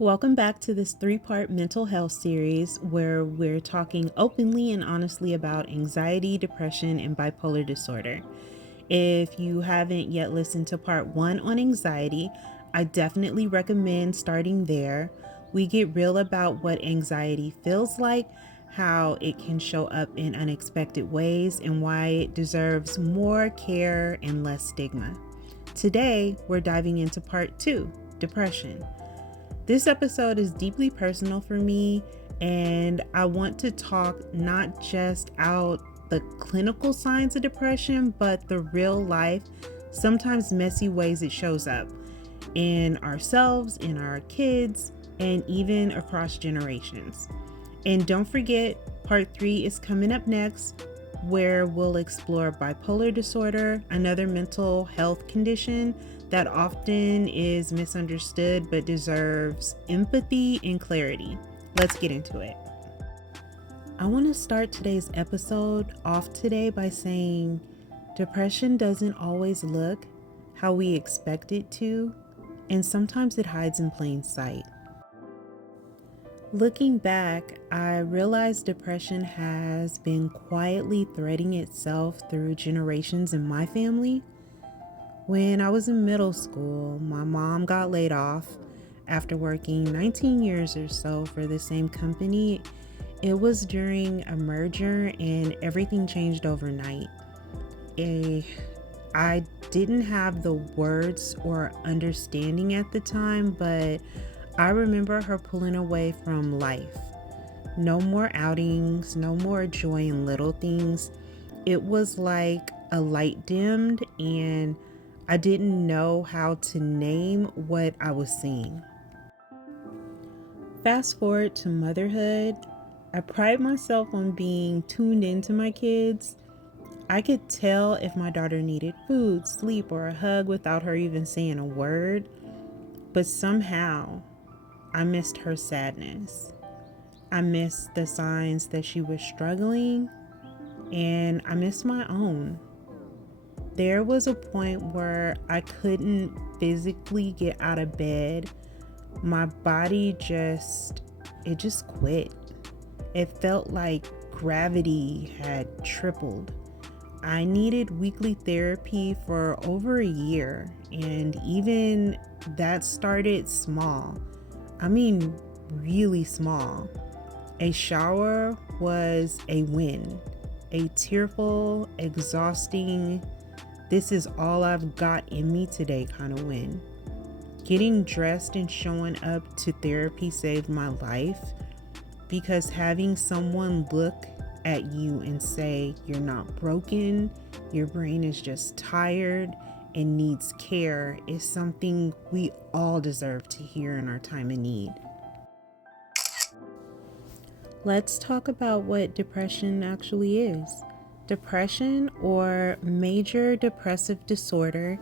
Welcome back to this 3-part mental health series where we're talking openly and honestly about anxiety, depression, and bipolar disorder. If you haven't yet listened to part 1 on anxiety, I definitely recommend starting there. We get real about what anxiety feels like, how it can show up in unexpected ways, and why it deserves more care and less stigma. Today, we're diving into part 2, depression. This episode is deeply personal for me, and I want to talk not just out the clinical signs of depression, but the real life, sometimes messy ways it shows up in ourselves, in our kids, and even across generations. And don't forget, part 3 is coming up next, where we'll explore bipolar disorder, another mental health condition that often is misunderstood but deserves empathy and clarity. Let's get into it. I want to start today's episode off today by saying depression doesn't always look how we expect it to, and sometimes it hides in plain sight. Looking back, I realized depression has been quietly threading itself through generations in my family. When I was in middle school, my mom got laid off after working 19 years or so for the same company. It was during a merger and everything changed overnight. I didn't have the words or understanding at the time, but I remember her pulling away from life. No more outings, no more joy in little things. It was like a light dimmed and I didn't know how to name what I was seeing. Fast forward to motherhood, I pride myself on being tuned into my kids. I could tell if my daughter needed food, sleep, or a hug without her even saying a word. But somehow, I missed her sadness. I missed the signs that she was struggling, and I missed my own. There was a point where I couldn't physically get out of bed. My body just quit. It felt like gravity had tripled. I needed weekly therapy for over a year, and even that started small. I mean, really small. A shower was a win. A tearful, exhausting, this is all I've got in me today kind of win. Getting dressed and showing up to therapy saved my life, because having someone look at you and say you're not broken, your brain is just tired and needs care is something we all deserve to hear in our time of need. Let's talk about what depression actually is. Depression, or major depressive disorder,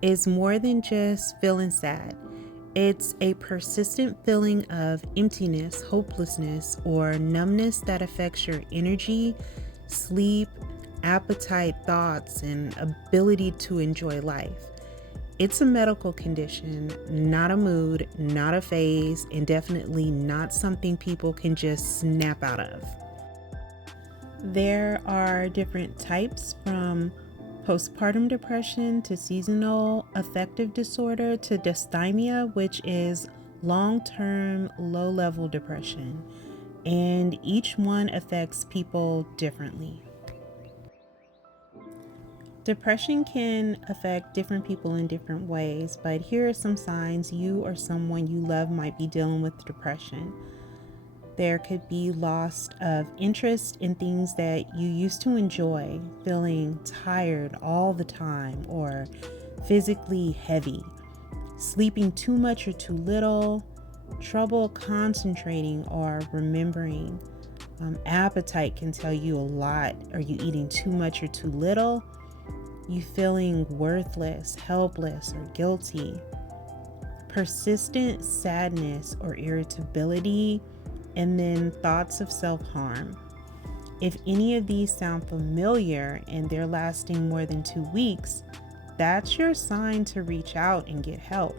is more than just feeling sad. It's a persistent feeling of emptiness, hopelessness, or numbness that affects your energy, sleep, appetite, thoughts, and ability to enjoy life. It's a medical condition, not a mood, not a phase, and definitely not something people can just snap out of. There are different types, from postpartum depression to seasonal affective disorder to dysthymia, which is long-term low-level depression, and each one affects people differently. Depression can affect different people in different ways, but here are some signs you or someone you love might be dealing with depression. There could be loss of interest in things that you used to enjoy, feeling tired all the time or physically heavy, sleeping too much or too little, trouble concentrating or remembering. Appetite can tell you a lot. Are you eating too much or too little? You feeling worthless, helpless, or guilty. Persistent sadness or irritability, and then thoughts of self-harm. If any of these sound familiar and they're lasting more than 2 weeks, that's your sign to reach out and get help.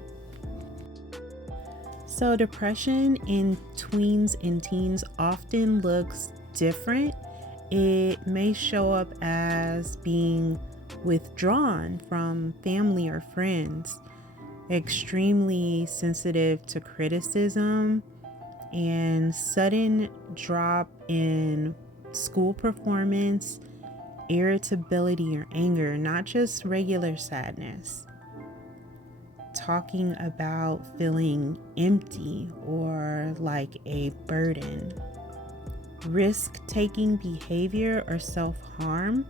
So, depression in tweens and teens often looks different. It may show up as being withdrawn from family or friends, extremely sensitive to criticism, and sudden drop in school performance, irritability or anger, not just regular sadness. Talking about feeling empty or like a burden. Risk-taking behavior or self-harm.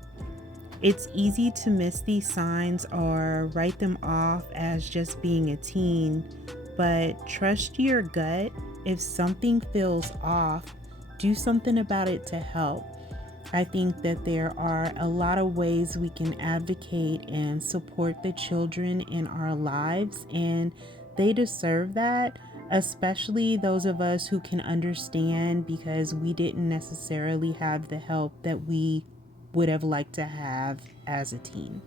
It's easy to miss these signs or write them off as just being a teen, but trust your gut. If something feels off, do something about it to help. I think that there are a lot of ways we can advocate and support the children in our lives, and they deserve that, especially those of us who can understand because we didn't necessarily have the help that we would have liked to have as a teen.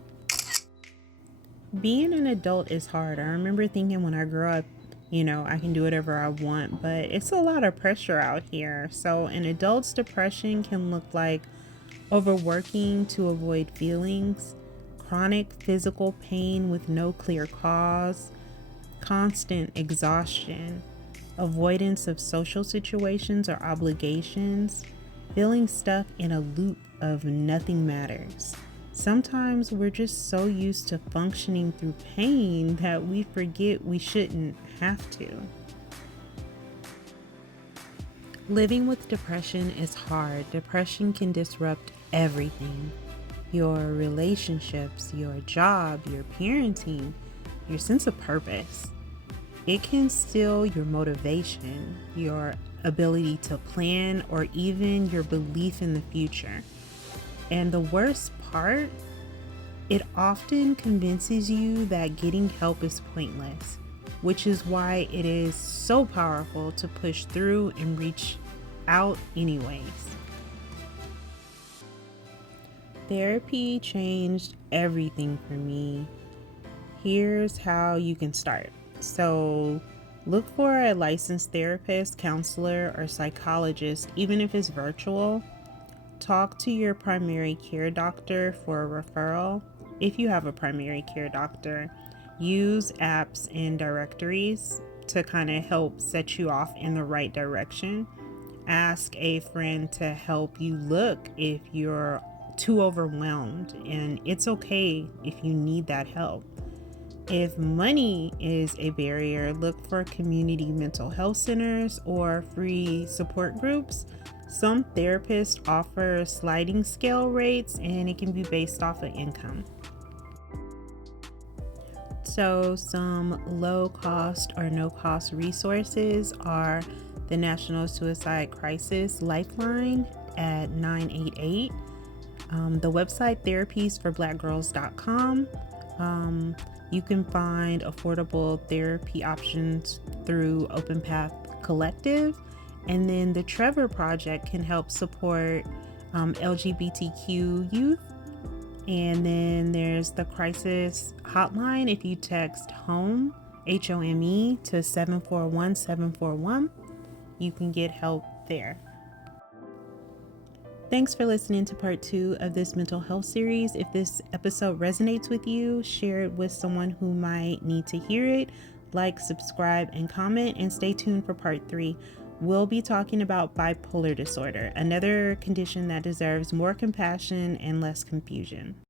Being an adult is hard. I remember thinking when I grew up, I can do whatever I want, but it's a lot of pressure out here. So, an adult's depression can look like overworking to avoid feelings, chronic physical pain with no clear cause, constant exhaustion, avoidance of social situations or obligations, feeling stuck in a loop of nothing matters. Sometimes we're just so used to functioning through pain that we forget we shouldn't have to. Living with depression is hard. Depression can disrupt everything: your relationships, your job, your parenting, your sense of purpose. It can steal your motivation, your ability to plan, or even your belief in the future. And the worst part, it often convinces you that getting help is pointless, which is why it is so powerful to push through and reach out anyways. Therapy changed everything for me. Here's how you can start. So, look for a licensed therapist, counselor, or psychologist, even if it's virtual. Talk to your primary care doctor for a referral. If you have a primary care doctor, use apps and directories to kind of help set you off in the right direction. Ask a friend to help you look if you're too overwhelmed, and it's okay if you need that help. If money is a barrier, look for community mental health centers or free support groups. Some therapists offer sliding scale rates, and it can be based off of income. So some low cost or no cost resources are the National Suicide Crisis Lifeline at 988, the website therapiesforblackgirls.com. You can find affordable therapy options through Open Path Collective. And then the Trevor Project can help support LGBTQ youth. And then there's the crisis hotline. If you text HOME, HOME, to 741-741, you can get help there. Thanks for listening to part 2 of this mental health series. If this episode resonates with you, share it with someone who might need to hear it. Like, subscribe, and comment, and stay tuned for part 3. We'll be talking about bipolar disorder, another condition that deserves more compassion and less confusion.